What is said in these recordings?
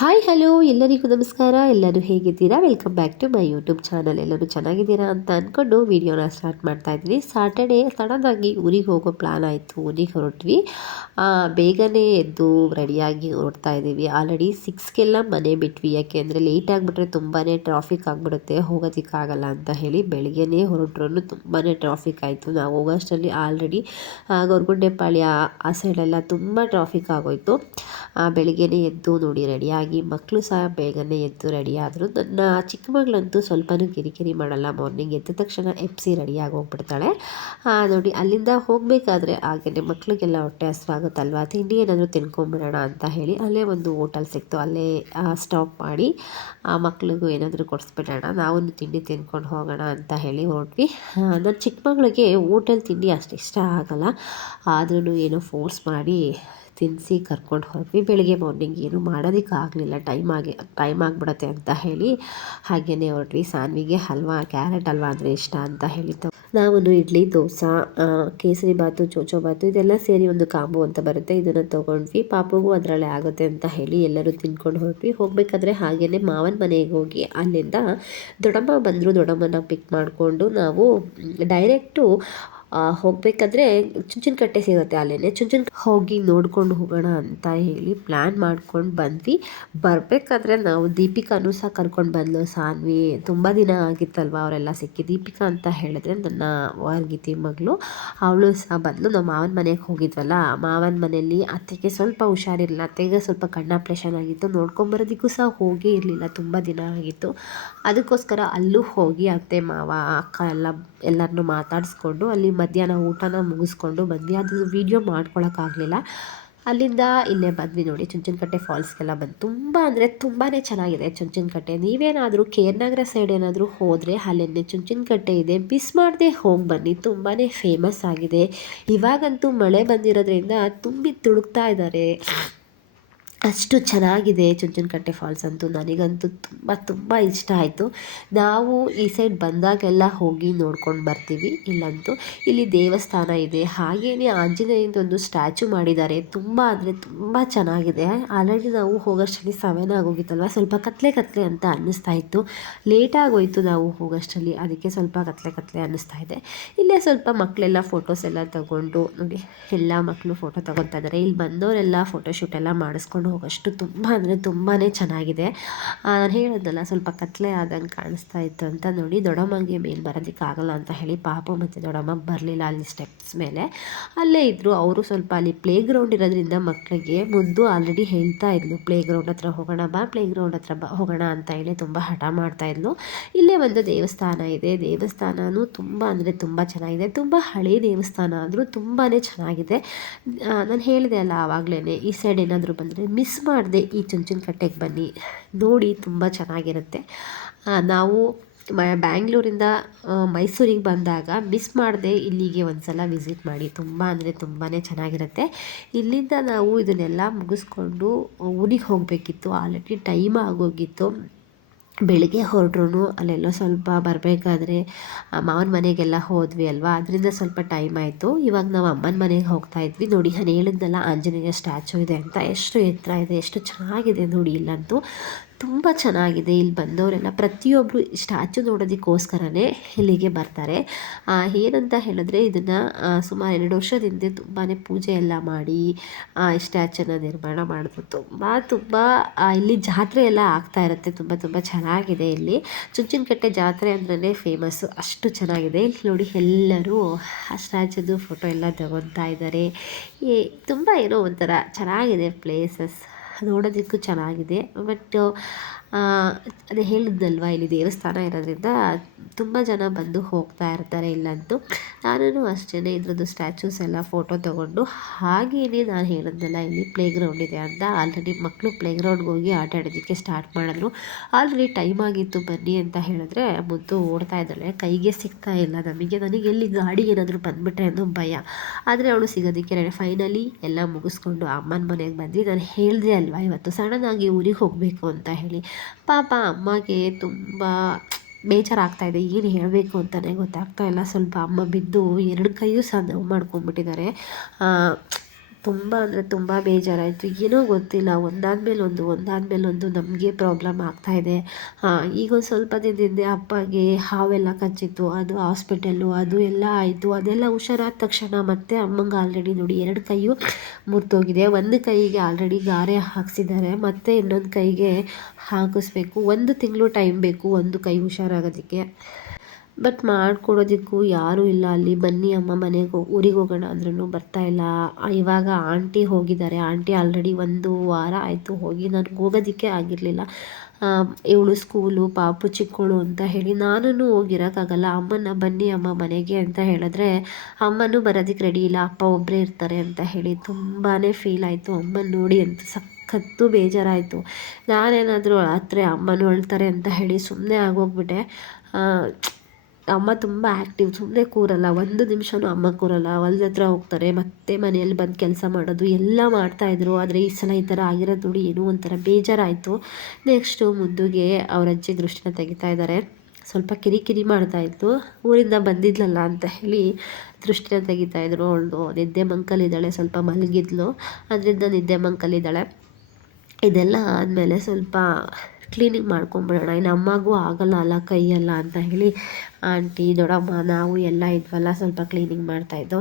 Hi hello ಎಲ್ಲರಿಗೂ ನಮಸ್ಕಾರ. ಎಲ್ಲರೂ ಹೇಗಿದ್ದೀರಾ? Welcome back to my YouTube channel ಎಲ್ಲರೂ ಚೆನ್ನಾಗಿದ್ದೀರಾ ಅಂತ ಅಂದ್ಕೊಂಡು ವೀಡಿಯೋನ ಸ್ಟಾರ್ಟ್ ಮಾಡ್ತಾ ಇದ್ದೀನಿ. ಸಾಟರ್ಡೇ ಸಡನ್ನಾಗಿ ಊರಿಗೆ ಹೋಗೋ ಪ್ಲ್ಯಾನ್ ಆಯಿತು. ಊರಿಗೆ ಹೊರಟ್ವಿ. ಬೇಗನೆ ಎದ್ದು ರೆಡಿಯಾಗಿ ಹೊರಡ್ತಾ ಇದ್ದೀವಿ. ಆಲ್ರೆಡಿ ಸಿಕ್ಸ್ಗೆಲ್ಲ ಮನೆ ಬಿಟ್ವಿ. ಯಾಕೆ ಅಂದರೆ ಲೇಟ್ ಆಗಿಬಿಟ್ರೆ ತುಂಬಾ ಟ್ರಾಫಿಕ್ ಆಗಿಬಿಡುತ್ತೆ. ಹೋಗೋದಕ್ಕಾಗಲ್ಲ ಅಂತ ಹೇಳಿ ಬೆಳಗ್ಗೆನೇ ಹೊರಟ್ರೂ. ತುಂಬಾ ಟ್ರಾಫಿಕ್ ಆಯಿತು. ನಾವು ಹೋಗೋಷ್ಟರಲ್ಲಿ ಆಲ್ರೆಡಿ ಗೌರ್ಗುಂಡೆಪಾಳ್ಯ ಆ ಸೈಡೆಲ್ಲ ತುಂಬ ಟ್ರಾಫಿಕ್ ಆಗೋಯಿತು. ಬೆಳಿಗ್ಗೆನೇ ಎದ್ದು ನೋಡಿ ರೆಡಿಯಾಗಿ ಮಕ್ಕಳು ಸಹ ಬೇಗನೆ ಎದ್ದು ರೆಡಿ ಆದರು ನನ್ನ ಚಿಕ್ಕ ಮಗಳಂತೂ ಸ್ವಲ್ಪನೂ ಕಿರಿಕಿರಿ ಮಾಡಲ್ಲ. ಮಾರ್ನಿಂಗ್ ಎದ್ದ ತಕ್ಷಣ ಎಪ್ಸಿ ರೆಡಿಯಾಗಿ ಹೋಗ್ಬಿಡ್ತಾಳೆ. ನೋಡಿ, ಅಲ್ಲಿಂದ ಹೋಗಬೇಕಾದ್ರೆ ಹಾಗೆಯೇ ಮಕ್ಕಳಿಗೆಲ್ಲ ಹೊಟ್ಟೆ ಹಸ್ವಾಗುತ್ತಲ್ವಾ ತಿಂಡಿ ಏನಾದರೂ ತಿನ್ಕೊಂಬಿಡೋಣ ಅಂತ ಹೇಳಿ ಅಲ್ಲೇ ಒಂದು ಹೋಟೆಲ್ ಸಿಕ್ತು. ಅಲ್ಲೇ ಸ್ಟಾಪ್ ಮಾಡಿ, ಆ ಮಕ್ಕಳಿಗೂ ಏನಾದರೂ ಕೊಡಿಸ್ಬಿಡೋಣ ನಾವು ತಿಂಡಿ ತಿನ್ಕೊಂಡು ಹೋಗೋಣ ಅಂತ ಹೇಳಿ ಹೊರಟ್ವಿ ನನ್ನ ಚಿಕ್ಕ ಮಗಳಿಗೆ ಹೋಟೆಲ್ ತಿಂಡಿ ಅಷ್ಟು ಇಷ್ಟ ಆಗಲ್ಲ. ಆದ್ರೂ ಏನೋ ಫೋರ್ಸ್ ಮಾಡಿ ತಿನ್ನಿಸಿ ಕರ್ಕೊಂಡು ಹೊರಟ್ವಿ. ಬೆಳಿಗ್ಗೆ ಮಾರ್ನಿಂಗ್ ಏನು ಮಾಡೋದಕ್ಕಾಗಲಿಲ್ಲ ಟೈಮ್ ಆಗಿ ಟೈಮ್ ಆಗಿಬಿಡತ್ತೆ ಅಂತ ಹೇಳಿ ಹಾಗೆಯೇ ಹೊರಟ್ವಿ. ಸಾನ್ವಿಗೆ ಹಲ್ವಾ, ಕ್ಯಾರೆಟ್ ಹಲ್ವಾ ಅಂದರೆ ಇಷ್ಟ ಅಂತ ಹೇಳಿದ್ದು. ನಾವು ಇಡ್ಲಿ, ದೋಸೆ ಕೇಸರಿ ಬಾತು ಚೋಚೋ ಬಾತು ಇದೆಲ್ಲ ಸೇರಿ ಒಂದು ಕಾಂಬು ಅಂತ ಬರುತ್ತೆ. ಇದನ್ನು ತೊಗೊಂಡ್ವಿ. ಪಾಪುಗೂ ಅದರಲ್ಲೇ ಆಗುತ್ತೆ ಅಂತ ಹೇಳಿ ಎಲ್ಲರೂ ತಿನ್ಕೊಂಡು ಹೊರಟ್ವಿ. ಹೋಗಬೇಕಾದ್ರೆ ಹಾಗೆಯೇ ಮಾವನ ಮನೆಗೆ ಹೋಗಿ ಅಲ್ಲಿಂದ ದೊಡ್ಡಮ್ಮ ಬಂದರು. ದೊಡ್ಡಮ್ಮನ ಪಿಕ್ ಮಾಡಿಕೊಂಡು ನಾವು ಡೈರೆಕ್ಟು ಹೋಗಬೇಕಾದ್ರೆ ಚುಂಚನಕಟ್ಟೆ ಸಿಗುತ್ತೆ ಅಲ್ಲೇ ಚುಂಚನ ಹೋಗಿ ನೋಡ್ಕೊಂಡು ಹೋಗೋಣ ಅಂತ ಹೇಳಿ ಪ್ಲ್ಯಾನ್ ಮಾಡ್ಕೊಂಡು ಬಂದ್ವಿ. ಬರಬೇಕಾದ್ರೆ ನಾವು ದೀಪಿಕಾನೂ ಸಹ ಕರ್ಕೊಂಡು ಬಂದ್ಲು. ಸಾನ್ವಿ ತುಂಬ ದಿನ ಆಗಿತ್ತಲ್ವ ಅವರೆಲ್ಲ ಸಿಕ್ಕಿ. ದೀಪಿಕಾ ಅಂತ ಹೇಳಿದ್ರೆ ನನ್ನ ವಾರ್ಗಿತಿ ಮಗಳು, ಅವಳು ಸಹ ಬಂದ್ಲು. ನಾವು ಮಾವನ ಮನೆಗೆ ಹೋಗಿದ್ವಲ್ಲ, ಮಾವನ ಮನೆಯಲ್ಲಿ ಅತ್ತೆಗೆ ಸ್ವಲ್ಪ ಹುಷಾರಿರಲಿಲ್ಲ. ಅತ್ತೆಗೆ ಸ್ವಲ್ಪ ಕಣ್ಣ ಆಪ್ರೇಷನ್ ಆಗಿತ್ತು. ನೋಡ್ಕೊಂಬರೋದಕ್ಕೂ ಸಹ ಹೋಗೇ ಇರಲಿಲ್ಲ. ತುಂಬ ದಿನ ಆಗಿತ್ತು. ಅದಕ್ಕೋಸ್ಕರ ಅಲ್ಲೂ ಹೋಗಿ ಅತ್ತೆ, ಮಾವ, ಅಕ್ಕ ಎಲ್ಲ ಎಲ್ಲರನ್ನೂ ಮಾತಾಡಿಸ್ಕೊಂಡು ಅಲ್ಲಿ ಮಧ್ಯಾಹ್ನ ಊಟನ ಮುಗಿಸ್ಕೊಂಡು ಬಂದ್ವಿ. ಅದು ವೀಡಿಯೋ ಮಾಡ್ಕೊಳಕ್ಕಾಗಲಿಲ್ಲ. ಅಲ್ಲಿಂದ ಇಲ್ಲೇ ಬಂದ್ವಿ ನೋಡಿ. ಚುಂಚನಕಟ್ಟೆ ಫಾಲ್ಸ್ಗೆಲ್ಲ ಬಂದು ತುಂಬ ಅಂದರೆ ತುಂಬಾ ಚೆನ್ನಾಗಿದೆ ಚುಂಚನಕಟ್ಟೆ. ನೀವೇನಾದರೂ ಕೇರ್ನಗರ ಸೈಡ್ ಏನಾದರೂ ಹೋದರೆ ಅಲ್ಲೆನ್ನೆ ಚುಂಚನಕಟ್ಟೆ ಇದೆ ಮಿಸ್ ಮಾಡದೆ ಹೋಗಿ ಬನ್ನಿ. ತುಂಬಾ ಫೇಮಸ್ ಆಗಿದೆ. ಇವಾಗಂತೂ ಮಳೆ ಬಂದಿರೋದ್ರಿಂದ ತುಂಬಿ ತುಳುಕ್ತಾ ಇದ್ದಾರೆ. ಅಷ್ಟು ಚೆನ್ನಾಗಿದೆ ಚುಂಚನಕಟ್ಟೆ ಫಾಲ್ಸ್ ಅಂತೂ ನನಗಂತೂ ತುಂಬ ತುಂಬ ಇಷ್ಟ ಆಯಿತು. ನಾವು ಈ ಸೈಡ್ ಬಂದಾಗೆಲ್ಲ ಹೋಗಿ ನೋಡ್ಕೊಂಡು ಬರ್ತೀವಿ. ಇಲ್ಲಂತೂ ಇಲ್ಲಿ ದೇವಸ್ಥಾನ ಇದೆ. ಹಾಗೆಯೇ ಆಂಜನೇಯನ ಒಂದು ಸ್ಟ್ಯಾಚು ಮಾಡಿದ್ದಾರೆ. ತುಂಬ ಅಂದರೆ ತುಂಬ ಚೆನ್ನಾಗಿದೆ. ಆಲ್ರೆಡಿ ನಾವು ಹೋಗೋಷ್ಟರಲ್ಲಿ ಸೆವೆನ್ ಆಗೋಗಿತ್ತಲ್ವ? ಸ್ವಲ್ಪ ಕತ್ಲೆ ಕತ್ಲೆ ಅಂತ ಅನ್ನಿಸ್ತಾ ಇತ್ತು. ಲೇಟ್ ಆಗೋಯ್ತು ನಾವು ಹೋಗೋಷ್ಟರಲ್ಲಿ. ಅದಕ್ಕೆ ಸ್ವಲ್ಪ ಕತ್ಲೆ ಕತ್ಲೆ ಅನ್ನಿಸ್ತಾ ಇದೆ. ಇಲ್ಲೇ ಸ್ವಲ್ಪ ಮಕ್ಕಳೆಲ್ಲ ಫೋಟೋಸ್ ಎಲ್ಲ ತಗೊಂಡು ನೋಡಿ, ಎಲ್ಲ ಮಕ್ಕಳು ಫೋಟೋ ತಗೊತಾ ಇದ್ದಾರೆ. ಇಲ್ಲಿ ಬಂದವರೆಲ್ಲ ಫೋಟೋಶೂಟ್ ಎಲ್ಲ ಮಾಡಿಸ್ಕೊಂಡು ಹೋಗೋಷ್ಟು ತುಂಬ ಅಂದರೆ ತುಂಬಾ ಚೆನ್ನಾಗಿದೆ. ನಾನು ಹೇಳಿದ್ನಲ್ಲ ಸ್ವಲ್ಪ ಕತ್ಲೆ ಆದಂಗೆ ಕಾಣಿಸ್ತಾ ಇತ್ತು ಅಂತ ನೋಡಿ ದೊಡ್ಡಮ್ಮಗೆ ಮೇಲೆ ಬರೋದಕ್ಕಾಗಲ್ಲ ಅಂತ ಹೇಳಿ ಪಾಪು ಮತ್ತು ದೊಡ್ಡಮ್ಮ ಬರಲಿಲ್ಲ ಅಲ್ಲಿ ಸ್ಟೆಪ್ಸ್ ಮೇಲೆ. ಅಲ್ಲೇ ಇದ್ದರು ಅವರು ಸ್ವಲ್ಪ ಅಲ್ಲಿ ಪ್ಲೇ ಗ್ರೌಂಡ್ ಇರೋದ್ರಿಂದ ಮಕ್ಕಳಿಗೆ ಮುದ್ದು ಆಲ್ರೆಡಿ ಹೇಳ್ತಾ ಇದ್ಲು ಪ್ಲೇ ಗ್ರೌಂಡ್ ಹತ್ರ ಹೋಗೋಣ ಬಾ ಪ್ಲೇ ಗ್ರೌಂಡ್ ಹತ್ರ ಬಾ, ಹೋಗೋಣ ಅಂತ ಹೇಳಿ ತುಂಬ ಹಠ ಮಾಡ್ತಾ ಇದ್ಲು. ಇಲ್ಲೇ ಒಂದು ದೇವಸ್ಥಾನ ಇದೆ ದೇವಸ್ಥಾನವೂ ತುಂಬ ಅಂದರೆ ತುಂಬ ಚೆನ್ನಾಗಿದೆ, ತುಂಬ ಹಳೆ ದೇವಸ್ಥಾನ ಆದರೂ ತುಂಬಾ ಚೆನ್ನಾಗಿದೆ. ನಾನು ಹೇಳಿದೆ ಅಲ್ಲ ಆವಾಗಲೇ ಈ ಸೈಡ್ ಏನಾದರೂ ಬಂದರೆ ಮಿಸ್ ಮಾಡದೆ ಈ ಚುಂಚನಕಟ್ಟೆಗೆ ಬನ್ನಿ. ನೋಡಿ ತುಂಬ ಚೆನ್ನಾಗಿರುತ್ತೆ. ನಾವು ಮ, ಬ್ಯಾಂಗ್ಳೂರಿಂದ ಮೈಸೂರಿಗೆ ಬಂದಾಗ ಮಿಸ್ ಮಾಡದೆ ಇಲ್ಲಿಗೆ ಒಂದು ಸಲ ವಿಸಿಟ್ ಮಾಡಿ. ತುಂಬ ಅಂದರೆ ತುಂಬಾ ಚೆನ್ನಾಗಿರುತ್ತೆ. ಇಲ್ಲಿಂದ ನಾವು ಇದನ್ನೆಲ್ಲ ಮುಗಿಸ್ಕೊಂಡು, ಊರಿಗೆ ಹೋಗಬೇಕಿತ್ತು. ಆಲ್ರೆಡಿ ಟೈಮ್ ಆಗೋಗಿತ್ತು. ಬೆಳಿಗ್ಗೆ ಹೊರಟ್ರು ಅಲ್ಲೆಲ್ಲೋ ಸ್ವಲ್ಪ ಬರಬೇಕಾದ್ರೆ ಮಾವನ ಮನೆಗೆಲ್ಲ ಹೋದ್ವಿ ಅಲ್ವಾ? ಅದರಿಂದ ಸ್ವಲ್ಪ ಟೈಮ್ ಆಯಿತು. ಇವಾಗ ನಾವು ಅಮ್ಮನ ಮನೆಗೆ ಹೋಗ್ತಾ ಇದ್ವಿ. ನೋಡಿ ನಾನು ಹೇಳಿದ್ನಲ್ಲ ಆಂಜನೇಯ ಸ್ಟ್ಯಾಚು ಇದೆ ಅಂತ. ಎಷ್ಟು ಎತ್ತರ ಇದೆ, ಎಷ್ಟು ಚೆನ್ನಾಗಿದೆ ನೋಡಿ ಇಲ್ಲಂತೂ. ತುಂಬ ಚೆನ್ನಾಗಿದೆ ಇಲ್ಲಿ ಬಂದವರೆಲ್ಲ. ಪ್ರತಿಯೊಬ್ಬರು ಸ್ಟ್ಯಾಚು ನೋಡೋದಕ್ಕೋಸ್ಕರನೇ ಇಲ್ಲಿಗೆ ಬರ್ತಾರೆ. ಏನಂತ ಹೇಳಿದ್ರೆ ಇದನ್ನು ಸುಮಾರು ಎರಡು ವರ್ಷದಿಂದ ತುಂಬಾ ಪೂಜೆ ಎಲ್ಲ ಮಾಡಿ ಈ ನಿರ್ಮಾಣ ಮಾಡಿದ್ರು ತುಂಬ ತುಂಬ ಇಲ್ಲಿ ಜಾತ್ರೆ ಎಲ್ಲ ಆಗ್ತಾ ಇರುತ್ತೆ. ತುಂಬ ತುಂಬ ಚೆನ್ನಾಗಿದೆ ಇಲ್ಲಿ. ಚುಂಚನಕಟ್ಟೆ ಜಾತ್ರೆ ಅಂದ್ರೆ ಫೇಮಸ್ಸು ಅಷ್ಟು ಚೆನ್ನಾಗಿದೆ. ಇಲ್ಲಿ ನೋಡಿ ಎಲ್ಲರೂ ಆ ಸ್ಟ್ಯಾಚುದು ಫೋಟೋ ಎಲ್ಲ ತಗೊತಾ ಇದ್ದಾರೆ. ಏ, ತುಂಬ ಏನೋ ಒಂಥರ ಚೆನ್ನಾಗಿದೆ ಪ್ಲೇಸಸ್ ನೋಡೋದಕ್ಕೂ ಚೆನ್ನಾಗಿದೆ. ಬಟ್ ಅದೇ ಹೇಳಿದ್ನಲ್ವ, ಇಲ್ಲಿ ದೇವಸ್ಥಾನ ಇರೋದ್ರಿಂದ ತುಂಬ ಜನ ಬಂದು ಹೋಗ್ತಾ ಇರ್ತಾರೆ ಇಲ್ಲಂತೂ. ನಾನು ಅಷ್ಟೇ ಇದ್ರದ್ದು ಸ್ಟ್ಯಾಚ್ಯೂಸ್ ಎಲ್ಲ ಫೋಟೋ ತೊಗೊಂಡು ಹಾಗೆಯೇ ನಾನು ಹೇಳಿದ್ನಲ್ಲ, ಇಲ್ಲಿ ಪ್ಲೇ ಗ್ರೌಂಡ್ ಇದೆ ಅಂತ. ಆಲ್ರೆಡಿ ಮಕ್ಕಳು ಪ್ಲೇ ಗ್ರೌಂಡ್ಗೆ ಹೋಗಿ ಆಟ ಆಡೋದಕ್ಕೆ ಸ್ಟಾರ್ಟ್ ಮಾಡಿದ್ರು. ಆಲ್ರೆಡಿ ಟೈಮ್ ಆಗಿತ್ತು ಬನ್ನಿ ಅಂತ ಹೇಳಿದ್ರೆ, ಮುದ್ದು ಓಡ್ತಾ ಇದ್ದಾಳೆ. ಕೈಗೆ ಸಿಗ್ತಾ ಇಲ್ಲ ನಮಗೆ. ನನಗೆ ಎಲ್ಲಿ ಗಾಡಿ ಏನಾದರೂ ಬಂದುಬಿಟ್ರೆ ಅನ್ನೋ ಭಯ. ಆದರೆ ಅವಳು ಸಿಗೋದಕ್ಕೆ ಫೈನಲಿ ಎಲ್ಲ ಮುಗಿಸ್ಕೊಂಡು ಅಮ್ಮನ ಮನೆಗೆ ಬಂದ್ವಿ. ನಾನು ಹೇಳಿದೆ ಅಲ್ವಾ, ಇವತ್ತು ಸಡನ್ನಾಗಿ ಊರಿಗೆ ಹೋಗಬೇಕು ಅಂತ ಹೇಳಿ. ಪಾಪ ಅಮ್ಮಗೆ ತುಂಬ ಬೇಜಾರಾಗ್ತಾ ಇದೆ ಏನು ಹೇಳಬೇಕು ಅಂತಲೇ ಗೊತ್ತಾಗ್ತಾ ಇಲ್ಲ. ಸ್ವಲ್ಪ ಅಮ್ಮ ಬಿದ್ದು ಎರಡು ಕೈಯೂ ಸಹ ನೋವು ಮಾಡ್ಕೊಂಡ್ಬಿಟ್ಟಿದ್ದಾರೆ. ತುಂಬ ಅಂದರೆ ತುಂಬ ಬೇಜಾರಾಯಿತು. ಏನೋ ಗೊತ್ತಿಲ್ಲ, ಒಂದಾದ್ಮೇಲೆ ಒಂದು ಒಂದು ನಮಗೆ ಪ್ರಾಬ್ಲಮ್ ಆಗ್ತಾಯಿದೆ ಹಾಂ, ಈಗ ಒಂದು ಸ್ವಲ್ಪ ದಿನದಿಂದ ಅಪ್ಪಗೆ ಹಾವೆಲ್ಲ ಕಚ್ಚಿತ್ತು. ಅದು ಹಾಸ್ಪಿಟಲ್ಲು ಅದು ಎಲ್ಲ ಆಯಿತು. ಅದೆಲ್ಲ ಹುಷಾರಾದ ತಕ್ಷಣ ಮತ್ತೆ ಅಮ್ಮಂಗೆ ಆಲ್ರೆಡಿ ನೋಡಿ ಎರಡು ಕೈಯು ಮುರಿದೋಗಿದೆ. ಒಂದು ಕೈಗೆ ಆಲ್ರೆಡಿ ಗಾರೆ ಹಾಕ್ಸಿದ್ದಾರೆ. ಮತ್ತು ಇನ್ನೊಂದು ಕೈಗೆ ಹಾಕಿಸ್ಬೇಕು. ಒಂದು ತಿಂಗಳು ಟೈಮ್ ಬೇಕು ಒಂದು ಕೈ ಹುಷಾರಾಗೋದಕ್ಕೆ. ಬಟ್ ಮಾಡಿಕೊಡೋದಕ್ಕೂ ಯಾರೂ ಇಲ್ಲ. ಅಲ್ಲಿ ಬನ್ನಿ ಅಮ್ಮ ಮನೆಗೆ ಊರಿಗೆ ಹೋಗೋಣ ಅಂದ್ರೂ ಬರ್ತಾಯಿಲ್ಲ ಇವಾಗ ಆಂಟಿ ಹೋಗಿದ್ದಾರೆ. ಆಂಟಿ ಆಲ್ರೆಡಿ ಒಂದು ವಾರ ಆಯಿತು. ಹೋಗಿ ನಾನು ಹೋಗೋದಕ್ಕೆ ಆಗಿರಲಿಲ್ಲ. ಇವಳು ಸ್ಕೂಲು ಪಾಪು, ಚಿಕ್ಕಳು ಅಂತ ಹೇಳಿ ನಾನು ಹೋಗಿರೋಕ್ಕಾಗಲ್ಲ. ಅಮ್ಮನ ಬನ್ನಿ ಅಮ್ಮ ಮನೆಗೆ ಅಂತ ಹೇಳಿದ್ರೆ ಅಮ್ಮನೂ ಬರೋದಕ್ಕೆ ರೆಡಿ ಇಲ್ಲ. ಅಪ್ಪ ಒಬ್ಬರೇ ಇರ್ತಾರೆ ಅಂತ ಹೇಳಿ ತುಂಬಾ ಫೀಲ್ ಆಯಿತು. ಅಮ್ಮನ ನೋಡಿ ಅಂತ ಸಖತ್ತು ಬೇಜಾರಾಯಿತು. ನಾನೇನಾದರೂ ಹತ್ರ ಅಮ್ಮನೂ ಅಳ್ತಾರೆ ಅಂತ ಹೇಳಿ ಸುಮ್ಮನೆ ಆಗೋಗ್ಬಿಟ್ಟೆ ಅಮ್ಮ ತುಂಬ ಆ್ಯಕ್ಟಿವ್ ಸುಮ್ಮನೆ ಕೂರಲ್ಲ. ಒಂದು ನಿಮಿಷವೂ ಅಮ್ಮ ಕೂರಲ್ಲ. ಹೊಲ್ದ ಹತ್ರ ಹೋಗ್ತಾರೆ, ಮತ್ತೆ ಮನೆಯಲ್ಲಿ ಬಂದು ಕೆಲಸ ಮಾಡೋದು, ಎಲ್ಲ ಮಾಡ್ತಾಯಿದ್ರು ಆದರೆ ಈ ಸಲ ಈ ಥರ ಆಗಿರೋದು ನೋಡಿ ಏನೋ ಒಂಥರ ಬೇಜಾರಾಯಿತು. ನೆಕ್ಸ್ಟು ಮುದ್ದುಗೆ ಅವ್ರ ಅಜ್ಜಿ ದೃಷ್ಟಿನ ತೆಗಿತಾ ಇದ್ದಾರೆ ಸ್ವಲ್ಪ ಕಿರಿಕಿರಿ ಮಾಡ್ತಾಯಿತ್ತು ಊರಿಂದ ಬಂದಿದ್ಲಲ್ಲ ಅಂತ ಹೇಳಿ ದೃಷ್ಟಿನ ತೆಗಿತಾಯಿದ್ರು ಅವಳು ನಿದ್ದೆ ಮಂಕಲಿದ್ದಾಳೆ ಸ್ವಲ್ಪ ಮಲಗಿದ್ಲು. ಅದರಿಂದ ನಿದ್ದೆ ಮಂಕಲಿದ್ದಾಳೆ ಇದೆಲ್ಲ ಆದಮೇಲೆ ಸ್ವಲ್ಪ ಕ್ಲೀನಿಂಗ್ ಮಾಡ್ಕೊಂಬಿಡೋಣ. ಇನ್ನು ಅಮ್ಮಗೂ ಆಗಲ್ಲ ಅಲ್ಲ, ಕೈಯಲ್ಲ ಅಂತ ಹೇಳಿ ಆಂಟಿ ದೊಡ್ಡಮ್ಮ ನಾವು ಎಲ್ಲ ಇದ್ವಲ್ಲ, ಸ್ವಲ್ಪ ಕ್ಲೀನಿಂಗ್ ಮಾಡ್ತಾಯಿದ್ದೋ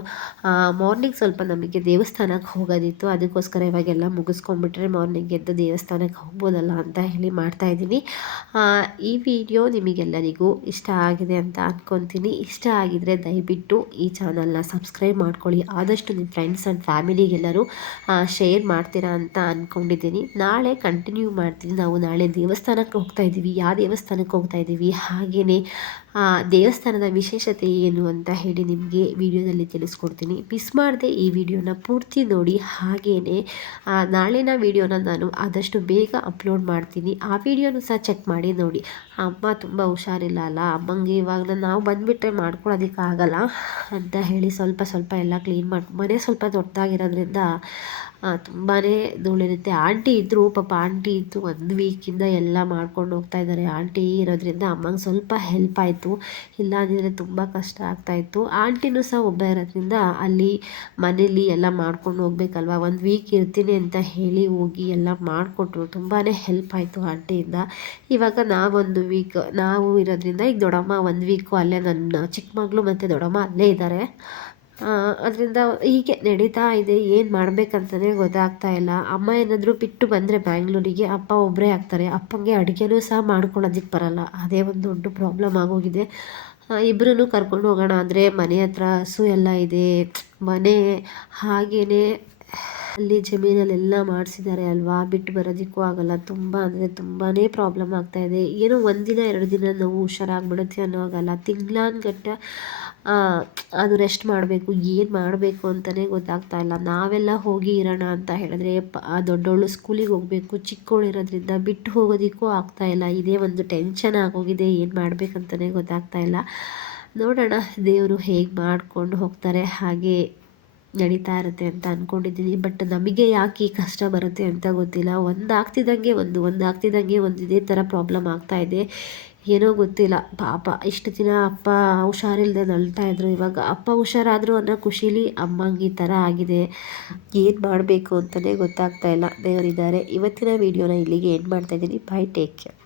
ಮಾರ್ನಿಂಗ್ ಸ್ವಲ್ಪ ನಮಗೆ ದೇವಸ್ಥಾನಕ್ಕೆ ಹೋಗೋದಿತ್ತು. ಅದಕ್ಕೋಸ್ಕರ ಇವಾಗೆಲ್ಲ ಮುಗಿಸ್ಕೊಂಡ್ಬಿಟ್ರೆ ಮಾರ್ನಿಂಗ್ ಎದ್ದು ದೇವಸ್ಥಾನಕ್ಕೆ ಹೋಗ್ಬೋದಲ್ಲ ಅಂತ ಹೇಳಿ ಮಾಡ್ತಾಯಿದ್ದೀನಿ ಈ ವಿಡಿಯೋ ನಿಮಗೆಲ್ಲರಿಗೂ ಇಷ್ಟ ಆಗಿದೆ ಅಂತ ಅಂದ್ಕೊತೀನಿ ಇಷ್ಟ ಆಗಿದರೆ ದಯವಿಟ್ಟು ಈ ಚಾನಲ್ನ ಸಬ್ಸ್ಕ್ರೈಬ್ ಮಾಡ್ಕೊಳ್ಳಿ. ಆದಷ್ಟು ನಿಮ್ಮ ಫ್ರೆಂಡ್ಸ್ ಆ್ಯಂಡ್ ಫ್ಯಾಮಿಲಿಗೆಲ್ಲರೂ ಶೇರ್ ಮಾಡ್ತೀರಾ ಅಂತ ಅಂದ್ಕೊಂಡಿದ್ದೀನಿ ನಾಳೆ ಕಂಟಿನ್ಯೂ ಮಾಡ್ತೀನಿ. ನಾವು ನಾಳೆ ದೇವಸ್ಥಾನಕ್ಕೆ ಹೋಗ್ತಾ ಇದ್ದೀವಿ ಯಾವ ದೇವಸ್ಥಾನಕ್ಕೆ ಹೋಗ್ತಾ ಇದ್ದೀವಿ ಹಾಗೆಯೇ ದೇವಸ್ಥಾನದ ವಿಶೇಷತೆ ಏನು ಅಂತ ಹೇಳಿ ನಿಮಗೆ ವಿಡಿಯೋದಲ್ಲಿ ತಿಳಿಸ್ಕೊಡ್ತೀನಿ. ಮಿಸ್ ಮಾಡದೆ ಈ ವಿಡಿಯೋನ ಪೂರ್ತಿ ನೋಡಿ ಹಾಗೆಯೇ ನಾಳಿನ ವಿಡಿಯೋನ ನಾನು ಆದಷ್ಟು ಬೇಗ ಅಪ್ಲೋಡ್ ಮಾಡ್ತೀನಿ. ಆ ವಿಡಿಯೋನು ಸಹ ಚೆಕ್ ಮಾಡಿ ನೋಡಿ. ಅಮ್ಮ ತುಂಬ ಹುಷಾರಿಲ್ಲ ಅಲ್ಲ? ಅಮ್ಮಂಗೆ ಇವಾಗ ನಾವು ಬಂದುಬಿಟ್ರೆ ಮಾಡ್ಕೊಳ್ಳೋದಕ್ಕಾಗಲ್ಲ ಅಂತ ಹೇಳಿ ಸ್ವಲ್ಪ ಸ್ವಲ್ಪ ಎಲ್ಲ ಕ್ಲೀನ್ ಮಾಡಿ, ಮನೆ ಸ್ವಲ್ಪ ದೊಡ್ಡದಾಗಿರೋದ್ರಿಂದ ತುಂಬಾ ಧೂಳಿರುತ್ತೆ. ಆಂಟಿ ಇದ್ದರು ಪಾಪ ಆಂಟಿ ಇದ್ದು ಒಂದು ವೀಕಿಂದ ಎಲ್ಲ ಮಾಡ್ಕೊಂಡು ಹೋಗ್ತಾ ಇದ್ದಾರೆ. ಆಂಟಿ ಇರೋದ್ರಿಂದ ಅಮ್ಮಂಗೆ ಸ್ವಲ್ಪ ಹೆಲ್ಪ್ ಆಯಿತು. ಇಲ್ಲ ಅಂದಿದ್ರೆ ತುಂಬ ಕಷ್ಟ ಆಗ್ತಾಯಿತ್ತು ಆಂಟಿನೂ ಸಹ ಒಬ್ಬ ಇರೋದ್ರಿಂದ ಅಲ್ಲಿ ಮನೇಲಿ ಎಲ್ಲ ಮಾಡ್ಕೊಂಡು ಹೋಗ್ಬೇಕಲ್ವ? ಒಂದು ವೀಕ್ ಇರ್ತೀನಿ ಅಂತ ಹೇಳಿ ಹೋಗಿ ಎಲ್ಲ ಮಾಡಿಕೊಟ್ರು. ತುಂಬಾ ಹೆಲ್ಪ್ ಆಯಿತು ಆಂಟಿಯಿಂದ. ಇವಾಗ ನಾವೊಂದು ವೀಕ್ ನಾವು ಇರೋದ್ರಿಂದ ಈಗ ದೊಡ್ಡಮ್ಮ ಒಂದು ವೀಕು ಅಲ್ಲೇ ನನ್ನ ಚಿಕ್ಕ ಮಗಳು ಮತ್ತು ದೊಡ್ಡಮ್ಮ ಅಲ್ಲೇ ಇದ್ದಾರೆ ಅದರಿಂದ ಹೀಗೆ ನಡೀತಾ ಇದೆ, ಏನು ಮಾಡಬೇಕಂತಲೇ ಗೊತ್ತಾಗ್ತಾ ಇಲ್ಲ. ಅಮ್ಮ ಏನಾದರೂ ಬಿಟ್ಟು ಬಂದರೆ ಬ್ಯಾಂಗ್ಳೂರಿಗೆ, ಅಪ್ಪ ಒಬ್ಬರೇ ಆಗ್ತಾರೆ. ಅಪ್ಪಂಗೆ ಅಡುಗೆನೂ ಸಹ ಮಾಡ್ಕೊಳ್ಳೋದಕ್ಕೆ ಬರಲ್ಲ. ಅದೇ ಒಂದು ದೊಡ್ಡ ಪ್ರಾಬ್ಲಮ್ ಆಗೋಗಿದೆ. ಇಬ್ಬರನ್ನು ಕರ್ಕೊಂಡು ಹೋಗೋಣ. ಅಂದರೆ ಮನೆ ಹತ್ರ ಹಸು ಎಲ್ಲ ಇದೆ. ಮನೆ ಹಾಗೆಯೇ ಅಲ್ಲಿ ಜಮೀನಲ್ಲೆಲ್ಲ ಮಾಡಿಸಿದ್ದಾರೆ ಅಲ್ವಾ? ಬಿಟ್ಟು ಬರೋದಕ್ಕೂ ಆಗಲ್ಲ. ತುಂಬ ಅಂದರೆ ತುಂಬಾ ಪ್ರಾಬ್ಲಮ್ ಆಗ್ತಾಯಿದೆ ಏನೋ ಒಂದಿನ, ಎರಡು ದಿನ ನೋವು ಹುಷಾರಾಗ್ಬಿಡುತ್ತೆ ಅನ್ನೋ ಆಗಲ್ಲ ತಿಂಗ್ಳಾನ್ಗಟ್ಟ ಅದು ರೆಸ್ಟ್ ಮಾಡಬೇಕು, ಏನು ಮಾಡಬೇಕು ಅಂತಲೇ ಗೊತ್ತಾಗ್ತಾ ಇಲ್ಲ. ನಾವೆಲ್ಲ ಹೋಗಿ ಇರೋಣ ಅಂತ ಹೇಳಿದ್ರೆ, ಪ ದೊಡ್ಡವಳು ಸ್ಕೂಲಿಗೆ ಹೋಗಬೇಕು ಚಿಕ್ಕವಳು ಇರೋದ್ರಿಂದ ಬಿಟ್ಟು ಹೋಗೋದಕ್ಕೂ ಇಲ್ಲ. ಇದೇ ಒಂದು ಟೆನ್ಷನ್ ಆಗೋಗಿದೆ, ಏನು ಮಾಡಬೇಕಂತಲೇ ಗೊತ್ತಾಗ್ತಾ ಇಲ್ಲ. ನೋಡೋಣ, ದೇವರು ಹೇಗೆ ಮಾಡ್ಕೊಂಡು ಹೋಗ್ತಾರೆ, ಹಾಗೆ ನಡೀತಾ ಇರುತ್ತೆ ಅಂತ ಅಂದ್ಕೊಂಡಿದ್ದೀನಿ ಬಟ್ ನಮಗೆ ಯಾಕೆ ಈ ಕಷ್ಟ ಬರುತ್ತೆ ಅಂತ ಗೊತ್ತಿಲ್ಲ. ಒಂದು ಆಗ್ತಿದ್ದಂಗೆ ಒಂದು ಒಂದು ಆಗ್ತಿದ್ದಂಗೆ ಒಂದು ಇದೇ ಥರ ಪ್ರಾಬ್ಲಮ್ ಆಗ್ತಾ ಇದೆ. ಏನೋ ಗೊತ್ತಿಲ್ಲ. ಪಾಪ ಇಷ್ಟು ದಿನ ಅಪ್ಪ ಹುಷಾರಿಲ್ಲದೆ ನಲ್ತಾ ಇದ್ರು. ಇವಾಗ ಅಪ್ಪ ಹುಷಾರಾದರು ಅನ್ನೋ ಖುಷೀಲಿ ಅಮ್ಮಂಗೆ ಈ ಥರ ಆಗಿದೆ. ಏನು ಮಾಡಬೇಕು ಅಂತಲೇ ಗೊತ್ತಾಗ್ತಾ ಇಲ್ಲ. ದೇವರಿದ್ದಾರೆ. ಇವತ್ತಿನ ವೀಡಿಯೋನ ಇಲ್ಲಿಗೆ ಏನು ಮಾಡ್ತಾಯಿದ್ದೀನಿ ಬೈ ಟೇಕ್ ಕೇರ್